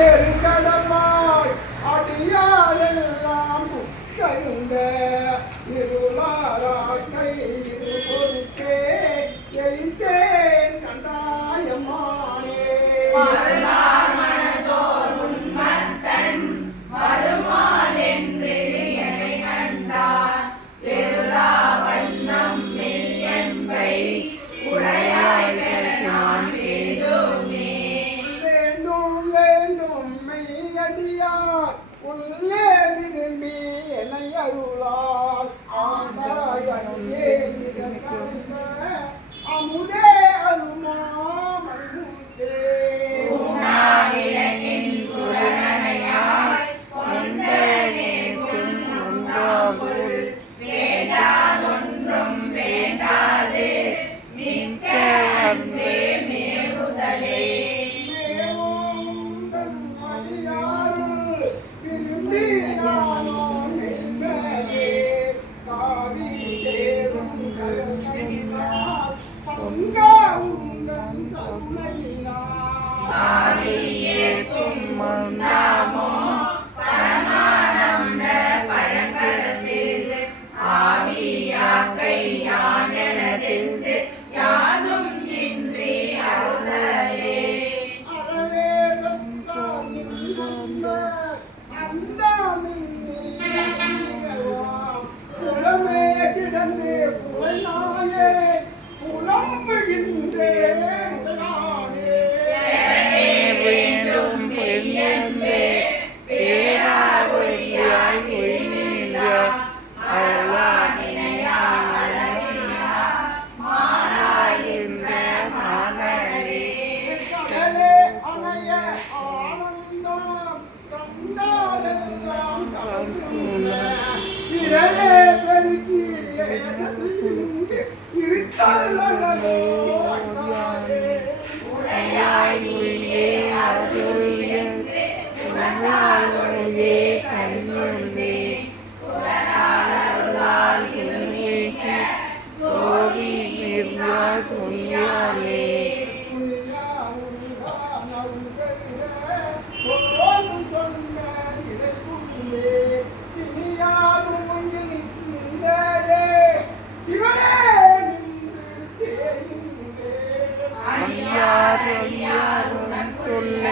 பெருங்கடமாய் அடியாரெல்லாம் கருந்த இருளாராக்கை பொறுக்கே எய்தேன் கண்டாயமானே மனதோர் உண்மத்தன் வருமான் என்று என்னை கண்டார் பெருளா வண்ணம் மெய்யன்பை உடையாய் பெற நான் வேண்டுமே வேண்டும் வேண்டும் மெய்யடியார் உள்ளே விரும்பி என்னை அருளாஸ் ஆண்டாயே அமுதே அருமா மருதே உண்ணாவிளக்கின் சுடரணையாய் கொண்டனேற்கும் ஒன்றாகுள் வேண்டாதொன்றும் வேண்டாது மிக்க அன்பே மேவுதலே ஆவியேற்கும் மன்னாமோ பரமானந்த பழங்கர சேர்ந்து ஆவியாக்கை யான் எனதென்று யாதும் இன்றி அருளலே புலமே கிடந்தே புலனாயே புலம்புகின்றேன் வேண்டும் பெண்ணே பேராவொழியாய் ஒழியா அழலா நினையாய் அழகியா மாறாயின்ற மானே கடலே அணைய ஆனந்தம் கண்டாலெல்லாம் கலந்துள்ள இடலே பெருக்கி இருத்தல்லோ உடையாய் ஒழியே அருளியந்தே உணர்வாளொழியே கண்ணுள்ளே சுடரால் அருளால் இருளீக்க சோதி சிறியா துணியாலே கொள்ள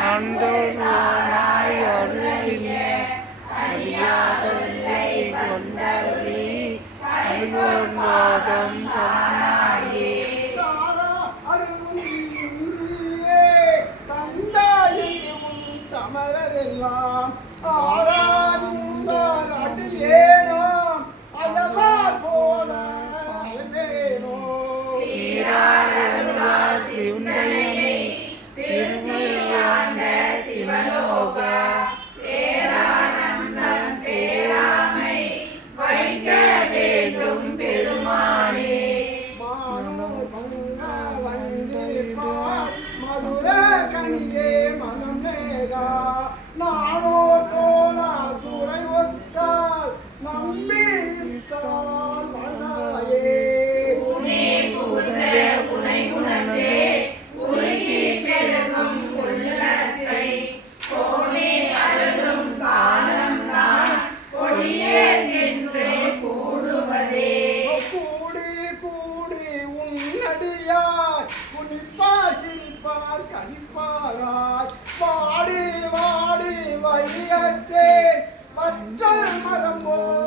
அண்டோனாய் அருளிலே அடியாரை கொண்டவர்களே அருள்நாதம் தானாயே தமிழரெல்லாம் ஆராதிந்தார் அடியேனோ அயலார் போல அழுதேனோ சீராரருளார் சிவுண்டையனே திருநெல்வாண்ட சிவலோக பேரானந்தம் பேராமை வைக்க வேண்டும் பெருமானே மதுர கனியே மனமேகா நானோ தோலா சுரை ஒத்தால் நம்பித்தால் மனாயே உனே புகுந்த உனை உணர்ந்தே உருகி பெருகும் உள்ளத்தை போனே அருளும் காலம் நான் கொடியே நின்று கூடுவதே கூடி கூடி உன்னடியார் குனிப்பார் சிரிப்பார் கனிப்பாராய் வாடி வாடி வழியற்றே பற்றல் மரம் போல்